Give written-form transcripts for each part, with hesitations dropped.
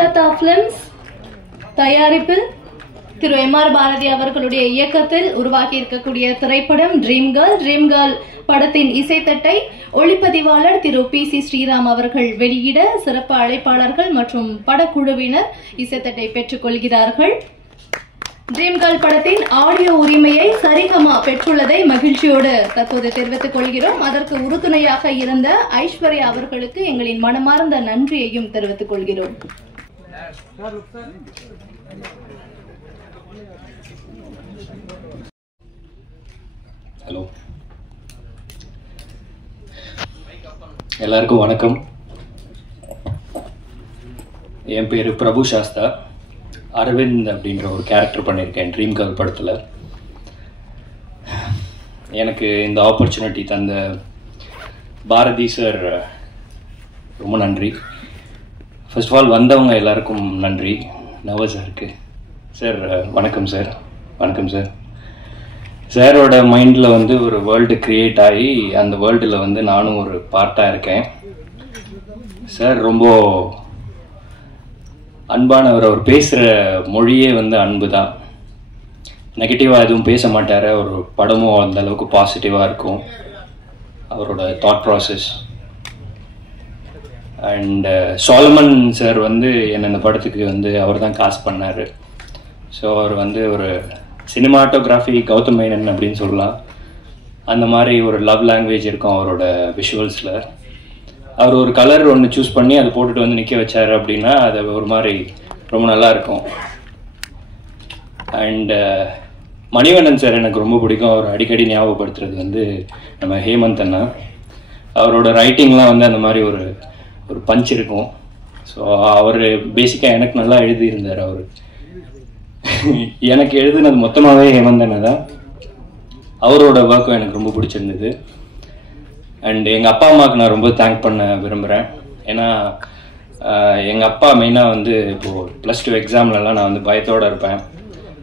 சுலதா films தயாரிப்பில் திரு MR. Bharathi அவர்களுடைய இயக்கத்தில் உருவாகி இருக்கக்கூடிய திரைப்படம் ட்ரீம் கேர்ள் படத்தின் இசைத்தட்டை ஒளிப்பதிவாளர் திரு பி.சி. ஸ்ரீராம் அவர்கள் வெளியிட சிறப்பு அழைப்பாளர்கள் மற்றும் படக்குழுவினர் இசைத்தட்டை பெற்றுக் கொள்கிறார்கள். ட்ரீம் கேர்ள் படத்தின் ஆடியோ உரிமையை சரிகமா பெற்றுள்ளதை மகிழ்ச்சியோடு தற்போது தெரிவித்துக் கொள்கிறோம். அதற்கு உறுதுணையாக இருந்த ஐஸ்வர்யா அவர்களுக்கு எங்களின் மனமார்ந்த நன்றியையும் தெரிவித்துக் கொள்கிறோம். ஹலோ, எல்லாருக்கும் வணக்கம். என் பேர் பிரபு சாஸ்தா. அரவிந்த் அப்படின்ற ஒரு கேரக்டர் பண்ணியிருக்கேன் ட்ரீம் கேர்ள் படத்தில். எனக்கு இந்த ஆப்பர்ச்சுனிட்டி தந்த பாரதி சார் ரொம்ப நன்றி. ஃபர்ஸ்ட் ஆஃப் ஆல் வந்தவங்க எல்லாருக்கும் நன்றி. நர்வஸாக இருக்குது சார். வணக்கம் சார். வணக்கம் சார். சாரோட மைண்டில் வந்து ஒரு வேர்ல்டு க்ரியேட் ஆகி அந்த வேர்ல்டில் வந்து நானும் ஒரு பார்ட்டாக இருக்கேன். சார் ரொம்ப அன்பானவர். அவர் பேசுகிற மொழியே வந்து அன்பு தான். நெகட்டிவாக எதுவும் பேச மாட்டார். ஒரு படமும் அந்த அளவுக்கு பாசிட்டிவாக இருக்கும் அவரோட thought process. And Solomon sir வந்து என்னென்ன படத்துக்கு வந்து அவர் தான் காஸ்ட் பண்ணார். ஸோ அவர் வந்து ஒரு சினிமாட்டோகிராஃபி கௌதம் மேனன் அப்படின்னு சொல்லலாம். அந்த மாதிரி ஒரு லவ் லாங்குவேஜ் இருக்கும் அவரோட விஷுவல்ஸில். அவர் ஒரு கலர் ஒன்று சூஸ் பண்ணி அதை போட்டுட்டு வந்து நிற்க வச்சார் அப்படின்னா அது ஒரு மாதிரி ரொம்ப நல்லா இருக்கும். அண்டு மணிவண்ணன் சார் எனக்கு ரொம்ப பிடிக்கும். அவர் அடிக்கடி ஞாபகப்படுத்துறது வந்து நம்ம ஹேமந்த் அண்ணா. அவரோட ரைட்டிங்லாம் வந்து அந்த மாதிரி ஒரு ஒரு பஞ்ச் இருக்கும். ஸோ அவர் பேசிக்காக எனக்கு நல்லா எழுதியிருந்தார். அவர் எனக்கு எழுதுனது மொத்தமாகவே ஹேமந்த் அண்ணா தான். அவரோட ஒர்க்கும் எனக்கு ரொம்ப பிடிச்சிருந்தது. அண்ட் எங்கள் அப்பா அம்மாவுக்கு நான் ரொம்ப தேங்க் பண்ண விரும்புகிறேன். ஏன்னா எங்கள் அப்பா மெயினாக வந்து இப்போது +2 எக்ஸாம்லலாம் நான் வந்து பயத்தோடு இருப்பேன்.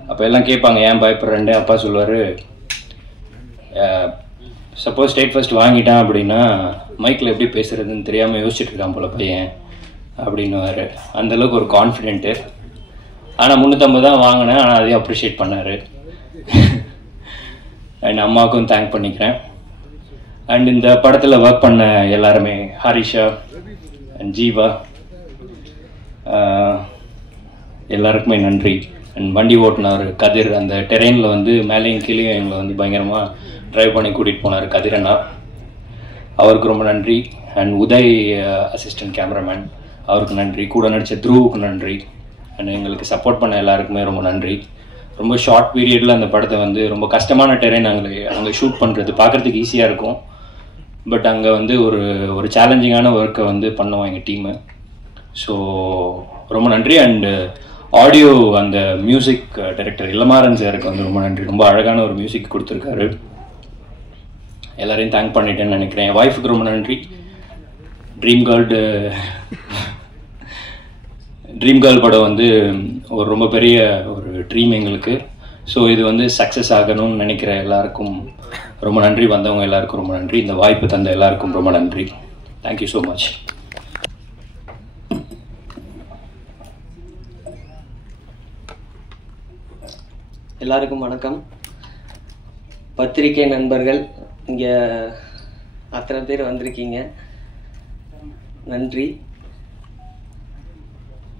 அப்போ எல்லாம் கேட்பாங்க ஏன் பயப்படுறேன்ட்டு. அப்பா சொல்லுவார், சப்போஸ் ஸ்டேட் ஃபர்ஸ்ட் வாங்கிட்டான் அப்படின்னா மைக்கில் எப்படி பேசுகிறதுன்னு தெரியாமல் யோசிச்சுட்டு இருக்கான் போல பையன் அப்படின்னுவார். அந்தளவுக்கு ஒரு கான்ஃபிடென்ட்டு. ஆனால் 350 தான் வாங்கினேன். ஆனால் அதையும் அப்ரிஷியேட் பண்ணார். அண்ட் அம்மாவுக்கும் தேங்க் பண்ணிக்கிறேன். அண்ட் இந்த படத்தில் ஒர்க் பண்ண எல்லாருமே, ஹரிஷா அண்ட் ஜீவா, எல்லாருக்குமே நன்றி. அண்ட் வண்டி ஓட்டினார் கதிர். அந்த டெரெயினில் வந்து மேலேயும் கீழேயும் எங்களை வந்து பயங்கரமாக ட்ரைவ் பண்ணி கூட்டிகிட்டு போனார் கதிரண்ணா. அவருக்கு ரொம்ப நன்றி. அண்ட் உதய் அசிஸ்டன்ட் கேமராமேன், அவருக்கு நன்றி. கூட நடித்த த்ரூவுக்கு நன்றி. அண்ட் எங்களுக்கு சப்போர்ட் பண்ண எல்லாருக்குமே ரொம்ப நன்றி. ரொம்ப ஷார்ட் பீரியடில் அந்த படத்தை வந்து ரொம்ப கஷ்டமான டெரெயின் அங்கே ஷூட் பண்ணுறது. பார்க்குறதுக்கு ஈஸியாக இருக்கும், பட் அங்கே வந்து ஒரு சேலஞ்சிங்கான ஒர்க்கை வந்து பண்ணுவோம் எங்கள் டீமு. ஸோ ரொம்ப நன்றி. அண்டு ஆடியோ அந்த மியூசிக் டைரக்டர் இளமாறன் சாருக்கு வந்து ரொம்ப நன்றி. ரொம்ப அழகான ஒரு மியூசிக் கொடுத்துருக்காரு. எல்லாரையும் தேங்க் பண்ணிட்டேன்னு நினைக்கிறேன். என் ஒய்ஃபுக்கு ரொம்ப நன்றி. ட்ரீம் கேர்ள் படம் வந்து ஒரு ரொம்ப பெரிய ஒரு ட்ரீம் எங்களுக்கு. ஸோ இது வந்து சக்ஸஸ் ஆகணும்னு நினைக்கிற எல்லாருக்கும் ரொம்ப நன்றி. வந்தவங்க எல்லாருக்கும் ரொம்ப நன்றி. இந்த வாய்ப்பு தந்த எல்லாருக்கும் ரொம்ப நன்றி. Thank you so much. எல்லாருக்கும் வணக்கம். பத்திரிகை நண்பர்கள், இங்கே அத்தனை பேர் வந்திருக்கீங்க, நன்றி.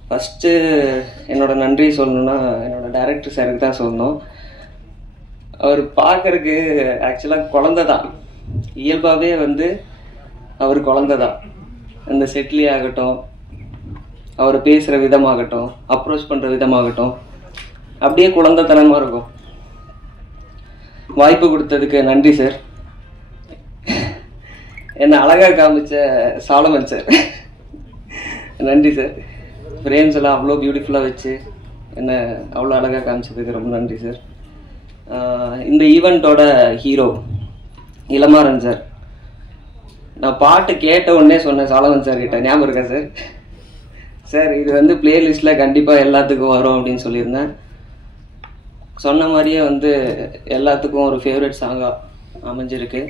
ஃபஸ்ட்டு என்னோட நன்றி சொல்லணுன்னா என்னோடய டைரக்டர் சாருக்கு தான் சொல்லணும். அவர் பார்க்குறதுக்கு ஆக்சுவலாக குழந்த தான். இயல்பாகவே வந்து அவர் குழந்த தான். அந்த செட்லி ஆகட்டும், அவர் பேசுகிற விதமாகட்டும், அப்ரோச் பண்ணுற விதமாகட்டும், அப்படியே குழந்தைத்தனமாக இருக்கும். வாய்ப்பு கொடுத்ததுக்கு நன்றி சார். என்னை அழகாக காமிச்ச சாலமன் சார், நன்றி சார். ஃப்ரேம்ஸ் எல்லாம் அவ்வளோ பியூட்டிஃபுல்லாக வச்சு என்ன அவ்வளோ அழகாக காமிச்சதுக்கு ரொம்ப நன்றி சார். இந்த ஈவெண்ட்டோட ஹீரோ இளமாறன் சார். நான் பாட்டு கேட்ட உடனே சொன்னேன் சாலமன் சார் கிட்ட, ஞாபகம் இருக்கா சார்? சார் இது வந்து பிளேலிஸ்ட்டில் கண்டிப்பாக எல்லாத்துக்கும் வரும் அப்படின்னு சொல்லியிருந்தேன். சொன்ன மாதிரியே வந்து எல்லாத்துக்கும் ஒரு ஃபேவரட் சாங்காக அமைஞ்சிருக்கு.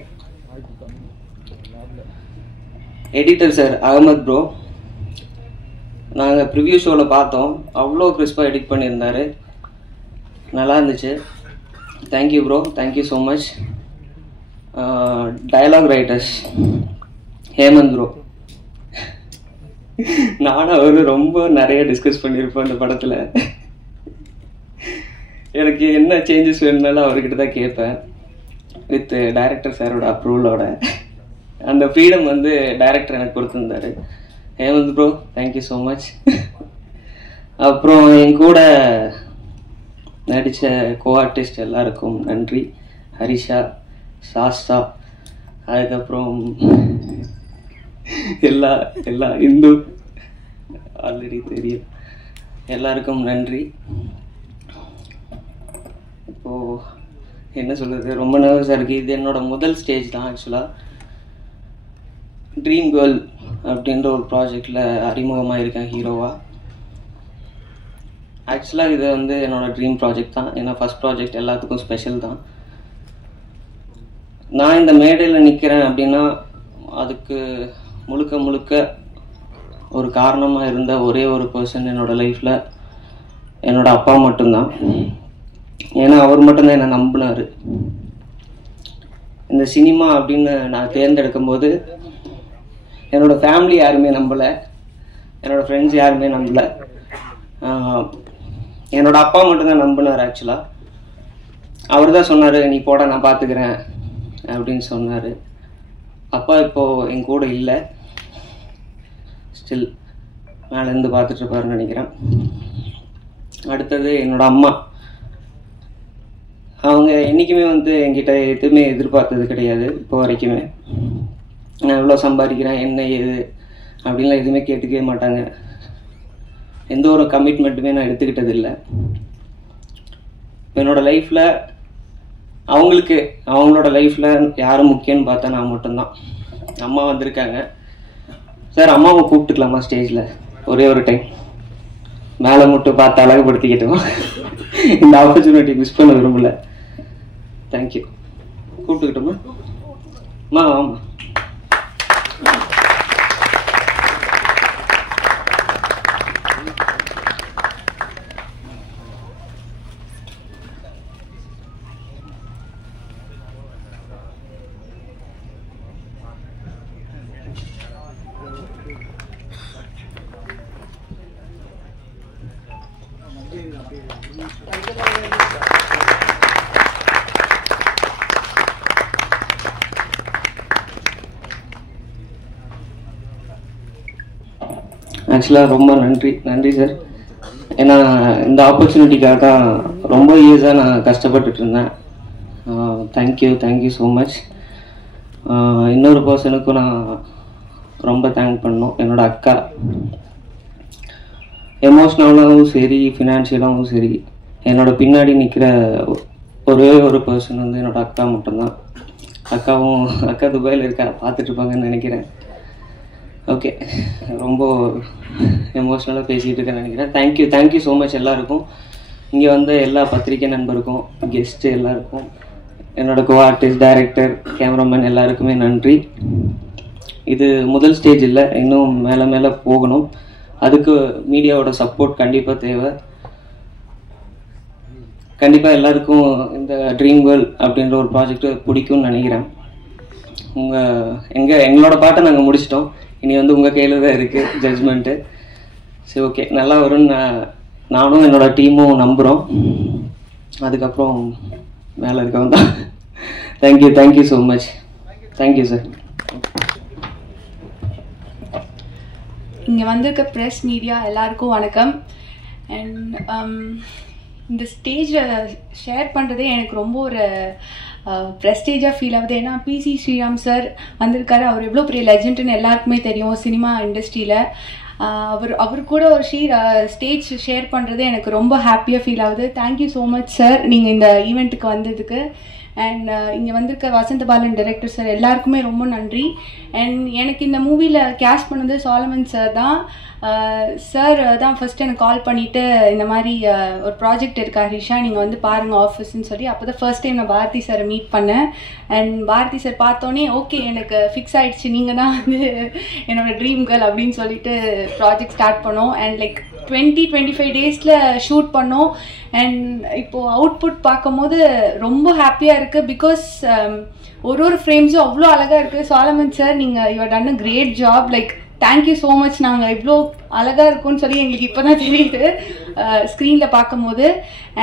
எடிட்டர் சார் அகமத் ப்ரோ, நாங்கள் ப்ரிவ்யூ ஷோவில் பார்த்தோம், அவ்வளோ கிறிஸ்பாக எடிட் பண்ணியிருந்தாரு, நல்லா இருந்துச்சு. Thank you bro, thank you so much. Dialogue writers Hemanth bro, நானும் அவரு ரொம்ப நிறைய டிஸ்கஸ் பண்ணியிருப்போம் இந்த படத்தில். எனக்கு என்ன சேஞ்சஸ் வேணும்னாலும் அவர்கிட்ட தான் கேட்பேன், வித் டைரக்டர் சாரோட அப்ரூவலோட. அந்த ஃப்ரீடம் வந்து டைரக்டர் எனக்கு கொடுத்துருந்தாரு. Hemant bro, thank you so much. அப்புறம் என் கூட நடித்த கோ ஆர்டிஸ்ட் எல்லாருக்கும் நன்றி. ஹரிஷா, சாஸ்தா, அதுக்கப்புறம் எல்லா இந்து ஆல்ரெடி தெரியும், எல்லாருக்கும் நன்றி. இப்போது என்ன சொல்கிறது, ரொம்ப நர்வஸாக இருக்குது. இது என்னோட முதல் ஸ்டேஜ் தான். ஆக்சுவலாக ட்ரீம் கேர்ள் அப்படின்ற ஒரு ப்ராஜெக்டில் அறிமுகமாக இருக்கேன் ஹீரோவாக. ஆக்சுவலாக இது வந்து என்னோடய ட்ரீம் ப்ராஜெக்ட் தான். ஏன்னா ஃபஸ்ட் ப்ராஜெக்ட் எல்லாத்துக்கும் ஸ்பெஷல் தான். நான் இந்த மேடையில் நிற்கிறேன் அப்படின்னா அதுக்கு முழுக்க ஒரு காரணமாக இருந்த ஒரே ஒரு பர்சன் என்னோடய லைஃப்பில் என்னோடய அப்பா மட்டும்தான். ஏன்னா அவர் மட்டும்தான் என்னை நம்பினார். இந்த சினிமா அப்படின்னு நான் தேர்ந்தெடுக்கும் போது என்னோடய ஃபேமிலி யாருமே நம்பலை, என்னோடய ஃப்ரெண்ட்ஸ் யாருமே நம்பலை, என்னோடய அப்பா மட்டும்தான் நம்பினார். ஆக்சுவலாக அவர் தான் சொன்னார், நீ போட நான் பார்த்துக்கிறேன் அப்படின்னு சொன்னார். அப்பா இப்போது என் கூட இல்லை, ஸ்டில் மேலேருந்து பார்த்துட்ருப்பாருன்னு நினைக்கிறேன். அடுத்தது என்னோடய அம்மா. அவங்க என்றைக்குமே வந்து என்கிட்ட எதுவுமே எதிர்பார்த்தது கிடையாது. இப்போ வரைக்குமே நான் எவ்வளோ சம்பாதிக்கிறேன் என்ன ஏது அப்படின்லாம் எதுவுமே கேட்டுக்கவே மாட்டாங்க. எந்த ஒரு கமிட்மெண்ட்டுமே நான் எடுத்துக்கிட்டது இல்லை. என்னோடய லைஃப்பில் அவங்களோட லைஃப்பில் யாரும் முக்கியம்னு பார்த்தா நான் மட்டும்தான். அம்மா வந்திருக்காங்க சார், அம்மாவை கூப்பிட்டுக்கலாமா ஸ்டேஜில் ஒரே ஒரு டைம்? மேலே மட்டும் பார்த்து அழகுபடுத்திக்கிட்டோம். இந்த ஆப்பர்ச்சுனிட்டி மிஸ் பண்ண விரும்பல. தேங்க்யூ. கூப்பிட்டுக்கிட்டோமா? ஆமாம். ஆக்சுவலாக ரொம்ப நன்றி சார். ஏன்னா இந்த ஆப்பர்ச்சுனிட்டிக்காக தான் ரொம்ப இயர்ஸாக நான் கஷ்டப்பட்டுட்டு இருந்தேன். Thank you so much. இன்னொரு பர்சனுக்கும் நான் ரொம்ப தேங்க் பண்ணணும், என்னோடய அக்கா. எமோஷ்னலாகவும் சரி, ஃபினான்ஷியலாகவும் சரி, என்னோடய பின்னாடி நிற்கிற ஒரே ஒரு பர்சன் வந்து என்னோடய அக்கா மட்டும்தான். அக்கா துபாயில் இருக்கா, பார்த்துட்ருப்பாங்கன்னு நினைக்கிறேன். ஓகே, ரொம்ப எமோஷ்னலாக பேசிகிட்டு இருக்கேன்னு நினைக்கிறேன். தேங்க்யூ ஸோ மச் எல்லாருக்கும். இங்கே வந்த எல்லா பத்திரிக்கை நண்பருக்கும், கெஸ்ட்டு எல்லாருக்கும், என்னோட கோ ஆர்டிஸ்ட், டைரக்டர், கேமராமேன் எல்லாருக்குமே நன்றி. இது முதல் ஸ்டேஜ் இல்லை, இன்னும் மேலே போகணும். அதுக்கு மீடியாவோட சப்போர்ட் கண்டிப்பாக தேவை. கண்டிப்பாக எல்லாருக்கும் இந்த ட்ரீம் கேர்ள் அப்படின்ற ஒரு ப்ராஜெக்ட் பிடிக்கும்னு நினைக்கிறேன். எங்களோட பாட்டை நாங்கள் முடிச்சிட்டோம். இனி வந்து உங்கள் கையில் தான் இருக்குது ஜட்ஜ்மெண்ட்டு. சரி, ஓகே, நல்லா வரும்னு நானும் என்னோடய டீமும் நம்புகிறோம். அதுக்கப்புறம் மேலே இருக்கவங்க தான். Thank you so much. Thank you sir. இங்கே வந்திருக்க ப்ரெஸ் மீடியா எல்லாருக்கும் வணக்கம். அண்ட் இந்த ஸ்டேஜில் ஷேர் பண்ணுறதே எனக்கு ரொம்ப ஒரு ப்ரெஸ்டேஜாக ஃபீல் ஆகுது. ஏன்னா பிசி ஸ்ரீராம் சார் வந்திருக்காரு. அவர் எவ்வளோ பெரிய லெஜெண்டுன்னு எல்லாருக்குமே தெரியும் சினிமா இண்டஸ்ட்ரியில். அவர் கூட ஒரு ஸ்டேஜ் ஷேர் பண்ணுறது எனக்கு ரொம்ப ஹாப்பியாக ஃபீல் ஆகுது. தேங்க்யூ ஸோ மச் சார், நீங்கள் இந்த ஈவெண்ட்டுக்கு வந்ததுக்கு. அண்ட் இங்கே வந்திருக்க வசந்த பாலன் டைரக்டர் சார் எல்லாருக்குமே ரொம்ப நன்றி. அண்ட் எனக்கு இந்த மூவியில் கேஸ்ட் பண்ணது சாலமன் சார் தான். சார் தான் ஃபஸ்ட்டு எனக்கு கால் பண்ணிவிட்டு இந்த மாதிரி ஒரு ப்ராஜெக்ட் இருக்கா ஹரிஷா, நீங்கள் வந்து பாருங்கள் ஆஃபீஸ்ன்னு சொல்லி. அப்போ தான் ஃபர்ஸ்ட் டைம் நான் பாரதி சாரை மீட் பண்ணேன். அண்ட் பாரதி சார் பார்த்தோன்னே ஓகே எனக்கு ஃபிக்ஸ் ஆகிடுச்சு, நீங்கள் தான் வந்து என்னோடய ட்ரீம் கேர்ள் அப்படின்னு சொல்லிட்டு ப்ராஜெக்ட் ஸ்டார்ட் பண்ணோம். அண்ட் லைக் 20-25 டேஸில் ஷூட் பண்ணோம். அண்ட் இப்போது அவுட்புட் பார்க்கும்போது ரொம்ப ஹாப்பியாக இருக்குது. பிகாஸ் ஒரு ஃப்ரேம்ஸும் அவ்வளோ அழகாக இருக்குது. சாலமன் சார் நீங்கள் you are done a great job. Like thank you so much. நாங்கள் இவ்வளோ அழகாக இருக்கும்னு சொல்லி எங்களுக்கு இப்போ தான் தெரியுது ஸ்க்ரீனில் பார்க்கும்போது.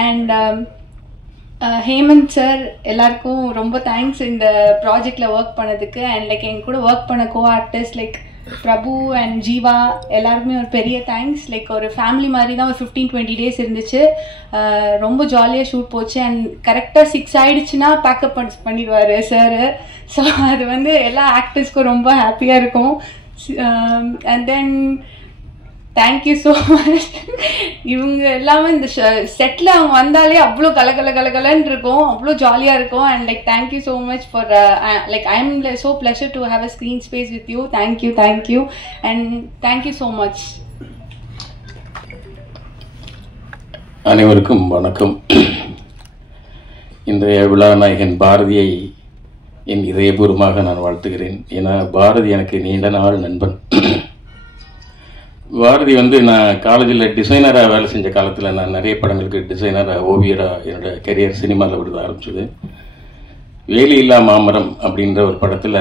அண்ட் ஹேமந்த் சார் எல்லாருக்கும் ரொம்ப தேங்க்ஸ் இந்த ப்ராஜெக்டில் ஒர்க் பண்ணதுக்கு. அண்ட் லைக் எங்க கூட ஒர்க் பண்ண co artist like Prabhu and Jeeva எல்லாருக்குமே ஒரு பெரிய தேங்க்ஸ். லைக் ஒரு ஃபேமிலி மாதிரி தான் ஒரு 15-20 டேஸ் இருந்துச்சு. ரொம்ப ஜாலியாக ஷூட் போச்சு. அண்ட் கரெக்டாக 6 ஆகிடுச்சுன்னா பேக்கப் பண்ணிடுவார் சார். ஸோ அது வந்து எல்லா ஆக்டர்ஸ்க்கும் ரொம்ப ஹாப்பியாக இருக்கும். And then thank you so much. இவங்க எல்லாமே இந்த செட்டில் அவங்க வந்தாலே அவ்வளோ கலகலன்னு இருக்கும், அவ்வளோ ஜாலியாக இருக்கும். And like thank you so much for like I am so pleasure to have a screen space with you. Thank you and thank you so much. அனைவருக்கும் வணக்கம். இன்றைய விழா நாயகன் பாரதியை என் இதயபூர்வமாக நான் வாழ்த்துகிறேன். ஏன்னா பாரதி எனக்கு நீண்ட நாள் நண்பன். பாரதி வந்து நான் காலேஜில் டிசைனராக வேலை செஞ்ச காலத்தில் நான் நிறைய படங்களுக்கு டிசைனராக ஓவியராக என்னோட கெரியர் சினிமாவில் விடுத ஆரம்பிச்சது. வேலி இல்லா மாமரம் அப்படின்ற ஒரு படத்தில்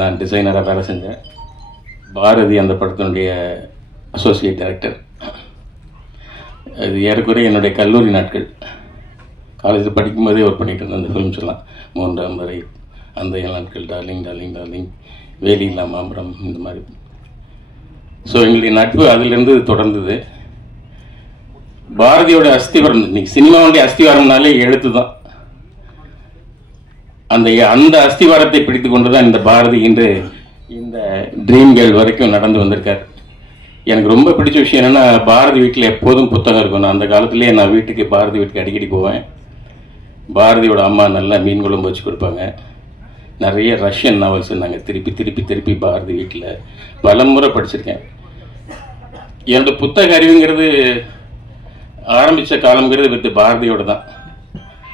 நான் டிசைனராக வேலை செஞ்சேன். பாரதி அந்த படத்தினுடைய அசோசியேட் டைரக்டர். அது ஏறக்குறைய என்னுடைய கல்லூரி நாட்கள். காலேஜில் படிக்கும்போதே ஒர்க் பண்ணிட்டு இருந்தேன். அந்த ஃபிலிம்ஸ் எல்லாம் 3ஆம் வரை, அந்த நாட்கள், டார்லிங், வேலி இல்லா மாமரம், இந்த மாதிரி. ஸோ எங்களுடைய நட்பு அதிலிருந்து தொடர்ந்தது. பாரதியோட அஸ்திவாரம், இன்னைக்கு சினிமாவுடைய அஸ்திவாரம்னாலே எழுத்து தான். அந்த அஸ்திவாரத்தை பிடித்து கொண்டு தான் இந்த பாரதி இன்று இந்த ட்ரீம் கேர்ள் வரைக்கும் நடந்து வந்திருக்கார். எனக்கு ரொம்ப பிடிச்ச விஷயம் என்னென்னா, பாரதி வீட்டில் எப்போதும் புத்தகம் இருக்கும். நான் அந்த காலத்திலேயே நான் பாரதி வீட்டுக்கு அடிக்கடி போவேன். பாரதியோட அம்மா நல்லா மீன் குழம்பு வச்சு கொடுப்பாங்க. நிறைய ரஷ்யன் நாவல்ஸ் நாங்கள் திருப்பி பாரதி வீட்டில் பலமுறை படிச்சிருக்கேன். என்னோட புத்தக அறிவுங்கிறது ஆரம்பித்த காலங்கிறது வித் பாரதியோடு தான்.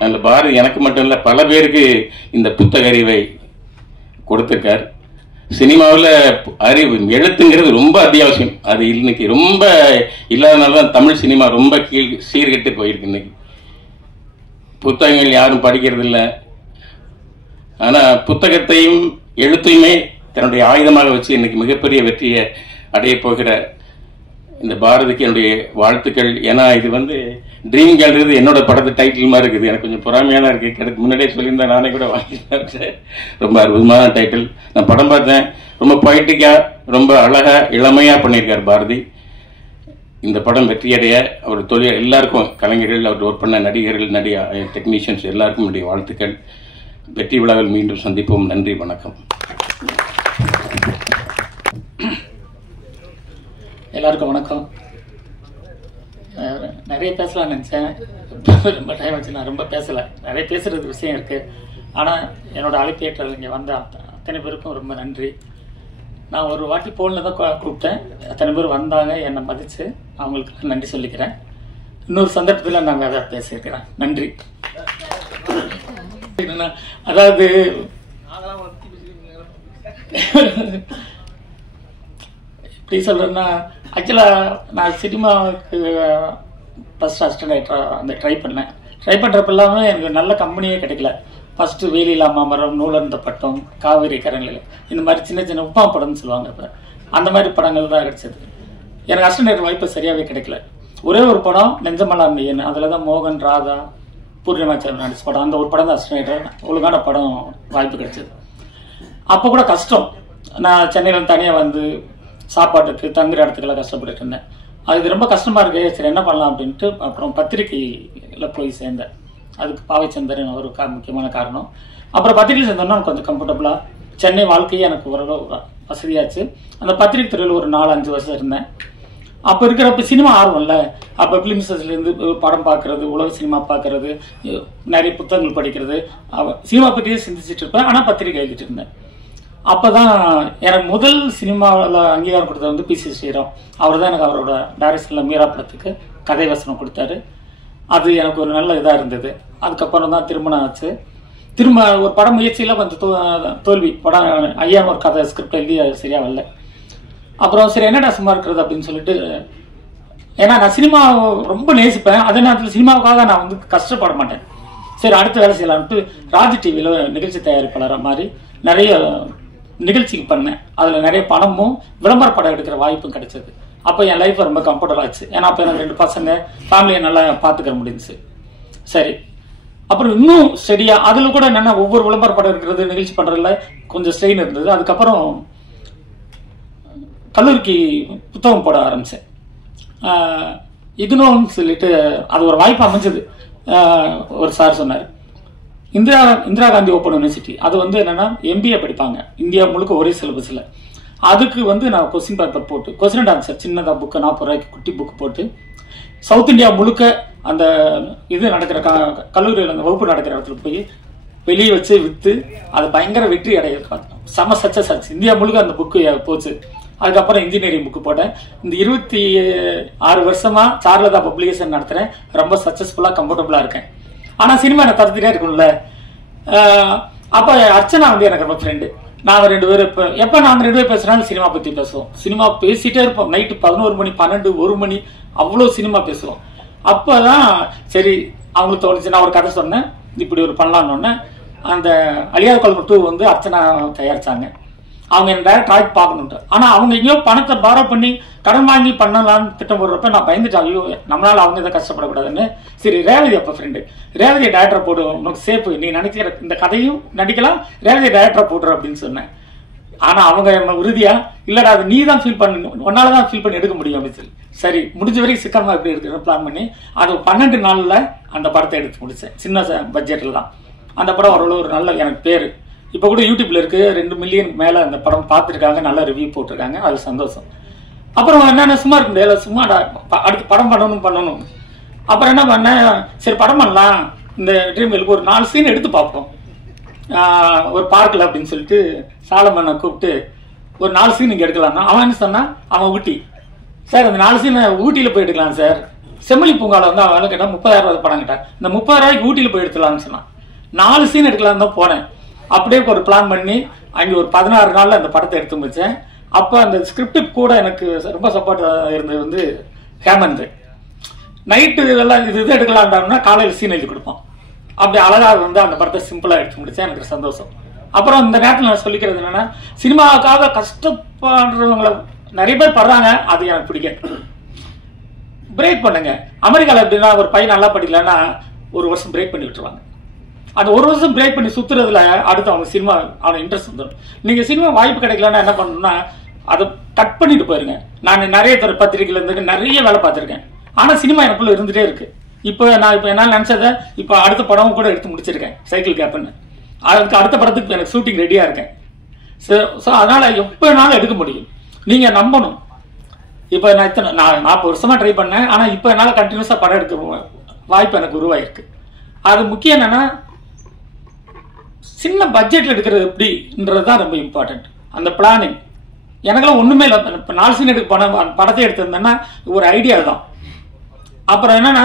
அந்த பாரதி எனக்கு மட்டும் இல்லை, பல பேருக்கு இந்த புத்தக அறிவை கொடுத்துருக்கார். சினிமாவில் அறிவு எழுத்துங்கிறது ரொம்ப அத்தியாவசியம். அது இன்னைக்கு ரொம்ப இல்லாதனால தான் தமிழ் சினிமா ரொம்ப சீர்கெட்டு போயிருக்கு. இன்னைக்கு புத்தகங்கள் யாரும் படிக்கிறது இல்லை. ஆனால் புத்தகத்தையும் எழுத்தையுமே தன்னுடைய ஆயுதமாக வச்சு இன்னைக்கு மிகப்பெரிய வெற்றியை அடைய போகிற இந்த பாரதிக்கு என்னுடைய வாழ்த்துக்கள். ஏன்னா இது வந்து ட்ரீம் கேர்ள்ன்றது என்னோட படத்து டைட்டில் மாதிரி இருக்குது. எனக்கு கொஞ்சம் பொறாமையான இருக்குது. எனக்கு முன்னாடியே சொல்லியிருந்தேன், நானே கூட வாங்கிட்டேன். ரொம்ப அற்புதமான டைட்டில். நான் படம் பார்த்தேன். ரொம்ப பொய்டிக்காக, ரொம்ப அழகாக, இளமையாக பண்ணியிருக்கார் பாரதி. இந்த படம் வெற்றியடைய அவர் தொழில் எல்லாருக்கும், கலைஞர்கள், அவர் ஒர்க் பண்ண நடிகர்கள், டெக்னீஷியன்ஸ் எல்லாருக்கும் என்னுடைய வாழ்த்துக்கள். வெற்றி விழாவில் மீண்டும் சந்திப்போம். நன்றி, வணக்கம். எல்லாருக்கும் வணக்கம். நிறைய பேசலாம்னு நினச்சேன், ரொம்ப டைம் ஆச்சு. நான் ரொம்ப பேசலை, நிறைய பேசுகிறது விஷயம் இருக்குது. ஆனால் என்னோட அழைப்பேற்றல் இங்கே வந்த அத்தனை பேருக்கும் ரொம்ப நன்றி. நான் ஒரு வாட்டி ஃபோனில் தான் கூப்பிட்டேன். அத்தனை பேர் வந்தாங்க, என்னை மதித்து அவங்களுக்கு நன்றி சொல்லிக்கிறேன். இன்னொரு சந்தர்ப்பத்தில் நான் வேறு பேசியிருக்கிறேன். நன்றி. அதாவது எப்படி சொல்கிறேன்னா, ஆக்சுவலாக நான் சினிமாவுக்கு ஃபஸ்ட் அசிஸ்டன்ட் ரைட்டராக அந்த ட்ரை பண்ணுறப்ப எல்லாமே எனக்கு நல்ல கம்பெனியே கிடைக்கல. ஃபஸ்ட்டு வேலி இல்லா மாமரம், நூலர்ந்த பட்டம், காவிரி கரங்களில், இந்த மாதிரி சின்ன சின்ன உப்பா படம்னு சொல்லுவாங்க. இப்போ அந்த மாதிரி படங்கள் தான் கிடைச்சது. எனக்கு அசிஸ்டன்ட் ரைட்டர் வாய்ப்பு சரியாகவே கிடைக்கல. ஒரே ஒரு படம் நெஞ்சமலாம் மெய்யன், அதில் தான் மோகன், ராதா, பூர்ணிமாச்சாரி நடிச்ச படம். அந்த ஒரு படம் தான் அசிஸ்டன்ட் ரைட்டர் ஒழுங்கான படம் வாய்ப்பு கிடைச்சது. அப்போ கூட கஷ்டம். நான் சென்னையில் தனியாக வந்து சாப்பாட்டுக்கு தங்குற இடத்துக்கெல்லாம் கஷ்டப்பட்டுட்டு இருந்தேன். அது ரொம்ப கஷ்டமாக இருக்கு. சரி என்ன பண்ணலாம் அப்படின்ட்டு அப்புறம் பத்திரிகையில் போய் சேர்ந்தேன். அதுக்கு பாவைச்சந்திரன் ஒரு முக்கியமான காரணம். அப்புறம் பத்திரிகை சேர்ந்தோன்னா எனக்கு கொஞ்சம் கம்ஃபர்டபுளாக சென்னை வாழ்க்கையே எனக்கு ஓரளவு வசதியாச்சு. அந்த பத்திரிகை துறையில் ஒரு 4-5 வருஷம் இருந்தேன். அப்போ இருக்கிறப்ப சினிமா ஆர்வம்ல, அப்போ ஃபிலிம்ஸ்லேருந்து படம் பார்க்கறது, உலக சினிமா பார்க்கறது, நிறைய புத்தகங்கள் படிக்கிறது, சினிமா பற்றியே சிந்திச்சுட்டு இருப்பேன். ஆனால் பத்திரிகை எழுதிட்டு இருந்தேன். அப்போ தான் எனக்கு முதல் சினிமாவில் அங்கீகாரம் கொடுத்தது வந்து பி.சி. ஸ்ரீராம். அவர் தான் எனக்கு அவரோட டைரக்ஷனில் மீரா படத்துக்கு கதை வசனம் கொடுத்தாரு. அது எனக்கு ஒரு நல்ல இதாக இருந்தது. அதுக்கப்புறம் தான் திருமணம் ஆச்சு. திரும்ப ஒரு படம் முயற்சியில் கொஞ்சம் தோல்வி. படம் ஐயா ஒரு கதை ஸ்கிரிப்ட் எழுதி அது சரியாக வரல. அப்புறம் சரி என்னடா சும்மா இருக்கிறது அப்படின்னு சொல்லிட்டு, ஏன்னா நான் சினிமா ரொம்ப நேசிப்பேன். அதே நேரத்தில் சினிமாவுக்காக நான் வந்து கஷ்டப்பட மாட்டேன். சரி அடுத்த வேலை செய்யலான்ட்டு ராஜ் டிவியில் நிகழ்ச்சி தயாரிப்பாளர் மாதிரி நிறைய நிகழ்ச்சிக்கு பண்ணேன். அதில் நிறைய பணமும் விளம்பர படம் எடுக்கிற வாய்ப்பும் கிடைச்சது. அப்போ என் லைஃப் ரொம்ப கம்ஃபர்டபுள் ஆச்சு. ஏன்னா அப்போ எனக்கு 2 பசங்க, ஃபேமிலியை நல்லா பார்த்துக்க முடிஞ்சிச்சு. சரி அப்புறம் இன்னும் ஸ்டடியாக அதில் கூட என்னென்னா ஒவ்வொரு விளம்பர படம் இருக்கிறது, நிகழ்ச்சி பண்ணுறதுல கொஞ்சம் ஸ்ட்ரெயின் இருந்தது. அதுக்கப்புறம் கல்லூரிக்கு புத்தகம் போட ஆரம்பித்தேன். இதுன்னு சொல்லிட்டு அது ஒரு வாய்ப்பு அமைஞ்சது. ஒரு சார் சொன்னார், இந்திரா காந்தி ஓப்பன் யூனிவர்சிட்டி, அது வந்து என்னன்னா MBA படிப்பாங்க இந்தியா முழுக்க ஒரே சிலபஸில். அதுக்கு வந்து நான் கொஸ்டின் பேப்பர் போட்டு, கொஸ்டின் அண்ட் ஆன்சர் சின்னதாக புக்கு 40 ரூபாய்க்கு குட்டி புக்கு போட்டு சவுத் இந்தியா முழுக்க அந்த இது நடக்கிற கல்லூரியில் அந்த வகுப்பு நடக்கிற இடத்துல போய் வெளியே வச்சு விற்று அது பயங்கர வெற்றி அடைய செம சக்சஸ் ஆச்சு. இந்தியா முழுக்க அந்த புக்கு போச்சு. அதுக்கப்புறம் இன்ஜினியரிங் புக்கு போட்டேன். இந்த 26 வருஷமா சார்லதா பப்ளிகேஷன் நடத்துகிறேன். ரொம்ப சக்ஸஸ்ஃபுல்லாக கம்ஃபர்டபுளாக இருக்கேன். ஆனால் சினிமா எனக்கு தடுத்துட்டே இருக்கும்ல. அப்போ அர்ச்சனா வந்து எனக்கு ரொம்ப ஃப்ரெண்டு. நாங்கள் 2 பேரும் எப்போ நாங்கள் 2 பேர் பேசுனாலும் சினிமா பற்றி பேசுவோம். சினிமா பேசிகிட்டே இருப்போம். நைட்டு 11 மணி 12 1 மணி அவ்வளோ சினிமா பேசுவோம். அப்போ தான் சரி அவங்களுக்கு தோணுச்சு. நான் ஒரு கதை சொன்னேன், இப்படி ஒரு பண்ணலான்னு. அந்த அழியாத குழம்பு 2 வந்து அர்ச்சனா தயாரித்தாங்க. அவங்க என் டேரக்ட் ஆகி பார்க்கணுன்ட்டு. ஆனால் அவங்க எங்கேயோ பணத்தை பாரோ பண்ணி கடன் வாங்கி பண்ணலான்னு திட்டம் போடுறப்ப நான் பயந்துட்டேன். ஐயோ நம்மளால அவங்க இதை கஷ்டப்படக்கூடாதுன்னு. சரி ரேவதி அப்போ ஃப்ரெண்டு, ரேவதியை டேரக்டரை போடு, உனக்கு சேஃபு, நீ நினைக்கிற இந்த கதையும் நடிக்கலாம், ரேவதியை டேரக்டரை போடுற அப்படின்னு சொன்னேன். ஆனால் அவங்க உறுதியா இல்லைடா அது நீ தான் ஃபீல் பண்ணு, ஒன்னால தான் ஃபீல் பண்ணி எடுக்க முடியும் அப்படின்னு சொல்லி, சரி முடிஞ்ச வரைக்கும் சிக்கனமாக எப்படி எடுக்கிறேன் பிளான் பண்ணி அது 12 நாளில் அந்த படத்தை எடுத்து முடித்தேன். சின்ன பட்ஜெட்டில் தான். அந்த படம் ஓரளவு ஒரு நல்ல எனக்கு பேர். இப்போ கூட யூடியூப்ல இருக்கு, 2 மில்லியனுக்கு மேலே அந்த படம் பார்த்துருக்காங்க, நல்ல ரிவ்யூ போட்டிருக்காங்க. அது சந்தோஷம். அப்புறம் என்னென்ன சும்மா இருக்க முடியல, சும்மா அடுத்து படம் பண்ணணும். அப்புறம் என்ன பண்ணேன், சரி படம் பண்ணலாம், இந்த ட்ரீம்களுக்கு ஒரு 4 சீன் எடுத்து பார்ப்போம் ஒரு பார்க்கில் அப்படின்னு சொல்லிட்டு சாலமனை கூப்பிட்டு ஒரு 4 சீன் இங்கே எடுக்கலாம்னா அவன் என்ன சொன்னான், அவன் ஊட்டி சார் அந்த 4 சீன் ஊட்டியில் போய் எடுக்கலாம் சார். செம்மொழி பூங்காவில் வந்து அவன் கேட்டால் 30,000 ரூபாய் படம் கேட்டான். இந்த 30,000 ரூபாய்க்கு ஊட்டியில் போய் எடுத்துலாம்னு சொன்னான். 4 சீன் எடுக்கலான்னு தான் போனேன். அப்படியே ஒரு பிளான் பண்ணி அங்கே ஒரு 16 நாளில் அந்த படத்தை எடுத்து முடித்தேன். அப்போ அந்த ஸ்கிரிப்டுக்கு கூட எனக்கு ரொம்ப சப்போர்ட் இருந்தது வந்து ஹேமந்த். நைட்டு இதெல்லாம் இது எடுக்கலான்டாங்கன்னா காலையில் சீன் எழுதி கொடுப்போம். அப்படி அழகாக வந்து அந்த படத்தை சிம்பிளாக எடுத்து முடித்தேன். எனக்கு சந்தோஷம். அப்புறம் இந்த நேரத்தில் நான் சொல்லிக்கிறது என்னென்னா, சினிமாவுக்காக கஷ்டப்படுறவங்களை நிறைய பேர் படுறாங்க, அது எனக்கு பிடிக்கும். பிரேக் பண்ணுங்க. அமெரிக்காவில் எப்படின்னா ஒரு பையன் நல்லா படிக்கலன்னா 1 வருஷம் பிரேக் பண்ணி விட்டுருவாங்க. அந்த 1 வருஷம் பிரேக் பண்ணி சுத்துறதுல அடுத்து அவங்க சினிமா அவனுக்கு இன்ட்ரெஸ்ட் வந்துடும். நீங்கள் சினிமா வாய்ப்பு கிடைக்கலன்னா என்ன பண்ணணும்னா அதை கட் பண்ணிட்டு போயிருங்க. நான் நிறைய பத்திரிகையில் இருந்து நிறைய வேலை பார்த்துருக்கேன். ஆனால் சினிமா எனக்குள்ள இருந்துகிட்டே இருக்கு. இப்போ என்னால் நினச்சதை இப்போ அடுத்த படமும் கூட எடுத்து முடிச்சிருக்கேன், சைக்கிள் கேப்னு. அதுக்கு அடுத்த படத்துக்கு எனக்கு ஷூட்டிங் ரெடியாக இருக்கேன். ஸோ அதனால் எப்போ வேணாலும் எடுக்க முடியும். நீங்கள் நம்பணும். இப்போ நான் 40 வருஷமாக ட்ரை பண்ணேன். ஆனால் இப்போ என்னால் கண்டினியூஸாக படம் எடுக்க வாய்ப்பு எனக்கு உருவாயிருக்கு. அது முக்கியம் என்னென்னா, சின்ன பட்ஜெட்டில் எடுக்கிறது எப்படின்றது தான் ரொம்ப இம்பார்ட்டன்ட். அந்த பிளானிங் எனக்கெல்லாம் ஒன்றுமே இல்லை. இப்போ 4 சீன் எடுக்க படத்தை எடுத்திருந்தேன்னா ஒரு ஐடியா தான். அப்புறம் என்னன்னா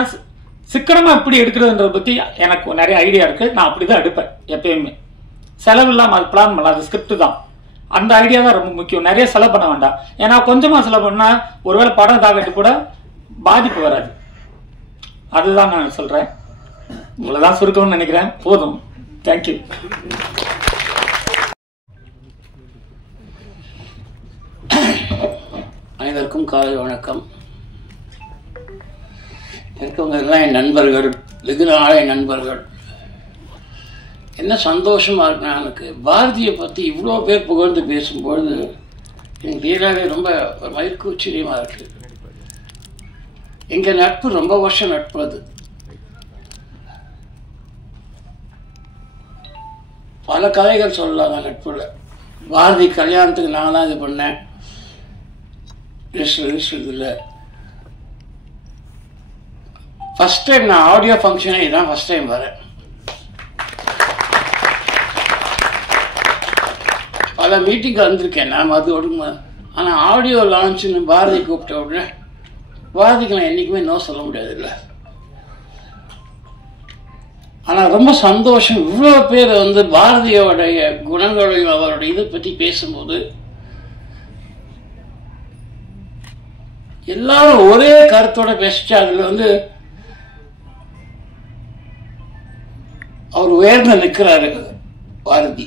சிக்கனமாக எப்படி எடுக்கிறதுன்றதை பற்றி எனக்கு நிறைய ஐடியா இருக்குது. நான் அப்படி தான் எடுப்பேன் எப்பயுமே. செலவு இல்லாமல் அது பிளான் பண்ணலாம். அது ஸ்கிரிப்ட் தான். அந்த ஐடியா தான் ரொம்ப முக்கியம். நிறைய செலவு பண்ண வேண்டாம். ஏன்னா கொஞ்சமாக செலவு பண்ணால் ஒருவேளை படம் தாக்கட்டு கூட பாதிப்பு வராது. அதுதான் நான் சொல்கிறேன். இவ்வளோதான் சுருக்கம்னு நினைக்கிறேன். போதும். தேங்க்யூ. அனைவருக்கும் காலை வணக்கம். இருக்கவங்க எல்லாம் என் நண்பர்கள், வெகு நாளை நண்பர்கள். என்ன சந்தோஷமாக இருக்கு எனக்கு. பாரதியை பற்றி இவ்வளோ பேர் புகழ்ந்து பேசும்பொழுது எனக்கு ரியலாகவே ரொம்ப ஒரு மயிர்கூச்சரியமாக இருக்குது. எங்கள் நட்பு ரொம்ப வருஷம் நட்பு. அது பல கதைகள் சொல்லலாம் அந்த நட்புல. பாரதி கல்யாணத்துக்கு நான் தான் இது பண்ணேன், ரிஜிஸ்டர் இதில் ஃபஸ்ட் டைம் நான் ஆடியோ ஃபங்க்ஷனே இதுதான் ஃபஸ்ட் டைம் வரேன். பல மீட்டிங் வந்திருக்கேன் நான் அதோடு. ஆனால் ஆடியோ லான்ச்சுன்னு பாரதி கூப்பிட்ட உடனே பாரதிக்கு நான் என்றைக்குமே நோ சொல்ல முடியாது இல்லை. ஆனால் ரொம்ப சந்தோஷம், இவ்வளோ பேர் வந்து பாரதியோடைய குணங்களையும் அவருடைய இதை பற்றி பேசும்போது எல்லாரும் ஒரே கருத்தோட பேசிச்சு. அதில் வந்து அவர் உயர்ந்து நிற்கிறாரு பாரதி,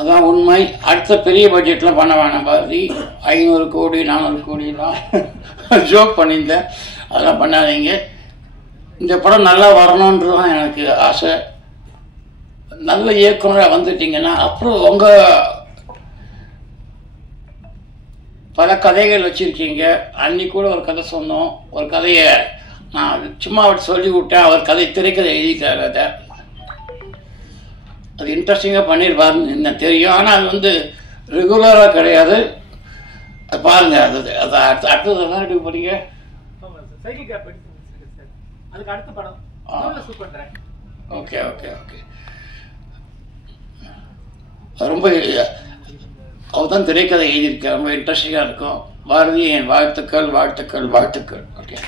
அதான் உண்மை. அடுத்த பெரிய பட்ஜெட்ல பண்ண வேணாம் பாரதி, 500 கோடி 400 கோடிலாம் ஜோக் பண்ணியிருந்தேன், அதெல்லாம் பண்ணாதீங்க. இந்த படம் நல்லா வரணுன்றதான் எனக்கு ஆசை. நல்ல இயக்குனராக வந்துட்டீங்கன்னா அப்புறம் உங்கள் பல கதைகள் வச்சுருக்கீங்க. அன்னைக்கு கூட ஒரு கதை சொன்னோம், ஒரு கதையை நான் சும்மா அவர் சொல்லி விட்டேன், அவர் கதை திரைக்கதை எழுதிட்டார். அதை அது இன்ட்ரெஸ்டிங்காக பண்ணியிருப்பாருன்னு என்ன தெரியும். ஆனால் அது வந்து ரெகுலராக கிடையாது. அது பாருங்கள், அது அடுத்தது என்ன எடுக்க போறீங்க? Okay okay okay. ரொம்ப அவர் தான் திரைக்கதை எழுதியிருக்கார், ரொம்ப இன்ட்ரெஸ்டிங்காக இருக்கும். பாரதி என் வாழ்த்துக்கள் வாழ்த்துக்கள் வாழ்த்துக்கள். ஓகே.